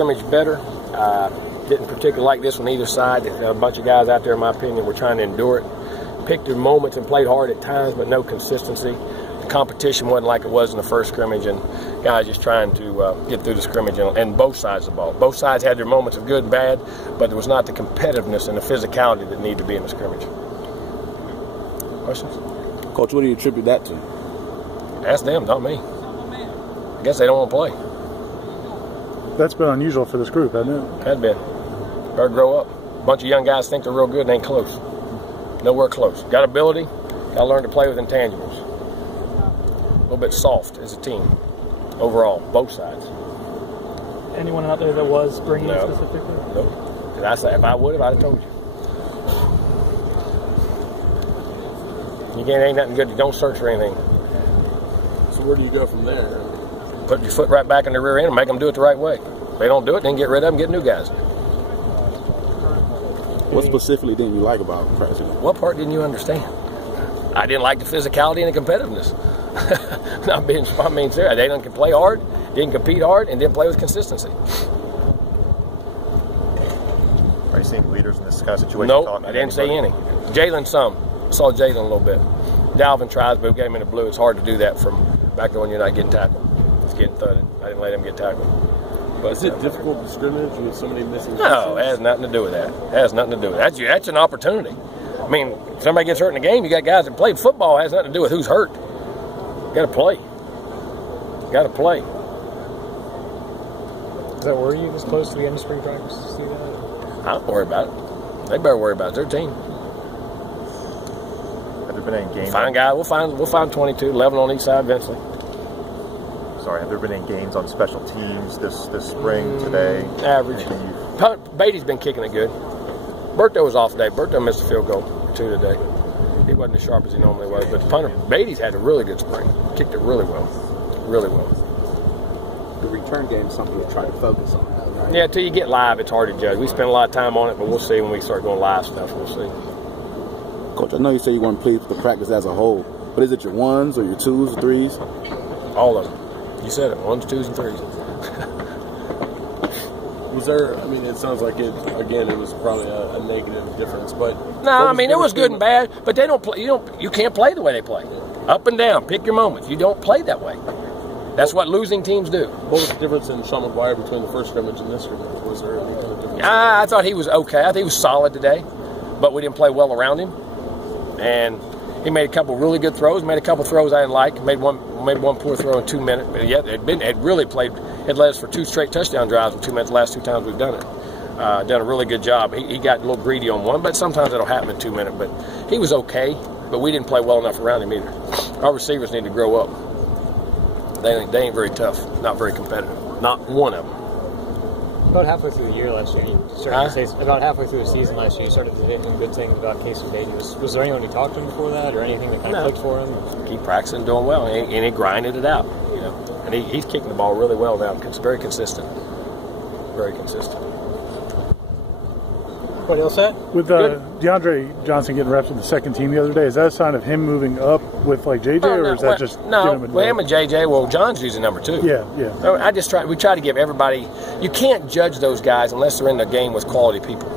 scrimmage better. Didn't particularly like this on either side. A bunch of guys out there, in my opinion, were trying to endure it. Picked their moments and played hard at times, but no consistency. The competition wasn't like it was in the first scrimmage, and guys just trying to get through the scrimmage and both sides of the ball. Both sides had their moments of good and bad, but there was not the competitiveness and the physicality that needed to be in the scrimmage. Questions? Coach, what do you attribute that to? Ask them, not me. I guess they don't want to play. That's been unusual for this group, hasn't it? Had been. Better grow up. A bunch of young guys think they're real good and ain't close. Nowhere close. Got ability, got to learn to play with intangibles. A little bit soft as a team, overall, both sides. Anyone out there that was bringing No. it specifically? Nope. Did I say if I would have, I'd have told you. You ain't nothing good. You don't search for anything. So where do you go from there? Put your foot right back in the rear end and make them do it the right way. If they don't do it, then get rid of them, get new guys. What specifically didn't you like about practice? What part didn't you understand? I didn't like the physicality and the competitiveness. Not being, I mean, serious. They didn't play hard, didn't compete hard, and didn't play with consistency. Are you seeing leaders in this kind of situation? Nope, I didn't say any. Jalen some. I saw Jalen a little bit. Dalvin tries, but we gave him in the blue. It's hard to do that from back there when you're not getting tackled. It's getting thudded. I didn't let him get tackled. But is it difficult to scrimmage with so many missing pieces? No, it has nothing to do with that. It has nothing to do with that. That's an opportunity. I mean, if somebody gets hurt in the game, you got guys that played football. It has nothing to do with who's hurt. You got to play. You got to play. Does that worry you this close to the end of spring practice to see that? I don't worry about it. They better worry about it. It's their team. Have there been any games? Find guy. We'll find 22, 11 on each side eventually. Sorry, have there been any games on special teams this spring, today? Average. Beatty's been kicking it good. Berto was off today. Berto missed a field goal or two today. He wasn't as sharp as he normally was, but the punter, Beatty's had a really good spring. Kicked it really well. Really well. The return game is something you're trying to focus on, right? Yeah, until you get live, it's hard to judge. We spend a lot of time on it, but we'll see when we start doing live stuff. We'll see. Coach, I know you say you weren't pleased with the practice as a whole, but is it your ones or your twos or threes? All of them. You said it. Ones, twos, and threes. Was there, I mean, it sounds like it, again, it was probably a negative difference, but... No, I mean, it was good and bad, but they don't play, you can't play the way they play. Up and down, pick your moments. You don't play that way. That's what losing teams do. What was the difference in Sean McGuire between the first scrimmage and this scrimmage? Was there any kind of difference? I thought he was okay. I think he was solid today, but we didn't play well around him. And he made a couple really good throws, made a couple throws I didn't like, made one poor throw in 2 minutes. But yeah, it led us for 2 straight touchdown drives in 2 minutes the last 2 times we've done it. Done a really good job. He got a little greedy on one, but sometimes it'll happen in 2 minutes. But he was okay, but we didn't play well enough around him either. Our receivers need to grow up. They ain't very tough, not very competitive. Not one of them. About halfway through the year last year, you started to say, about halfway through the season last year, you started to say some good things about Casey Beatty. Was there anyone who talked to him before that, or anything that kind of clicked for him? Keep practicing, doing well, and he grinded it out, And he's kicking the ball really well now. It's very consistent. Very consistent. What else that? With DeAndre Johnson getting reps with the second team the other day, is that a sign of him moving up with like JJ, or is that just him and JJ? Well, John's using number 2. Yeah. We try to give everybody. You can't judge those guys unless they're in the game with quality people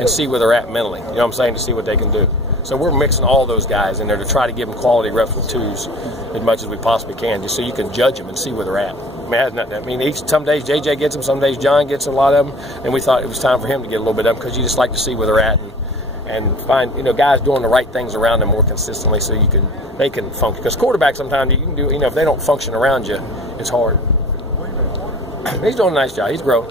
and see where they're at mentally. You know what I'm saying? To see what they can do. So we're mixing all those guys in there to try to give them quality reps with 2s as much as we possibly can, just so you can judge them and see where they're at. I mean, some days JJ gets them, some days John gets a lot of them, and we thought it was time for him to get a little bit of them because you just like to see where they're at and find guys doing the right things around them more consistently, so they can function. Because quarterbacks sometimes you can do if they don't function around you, it's hard. He's doing a nice job. He's growing.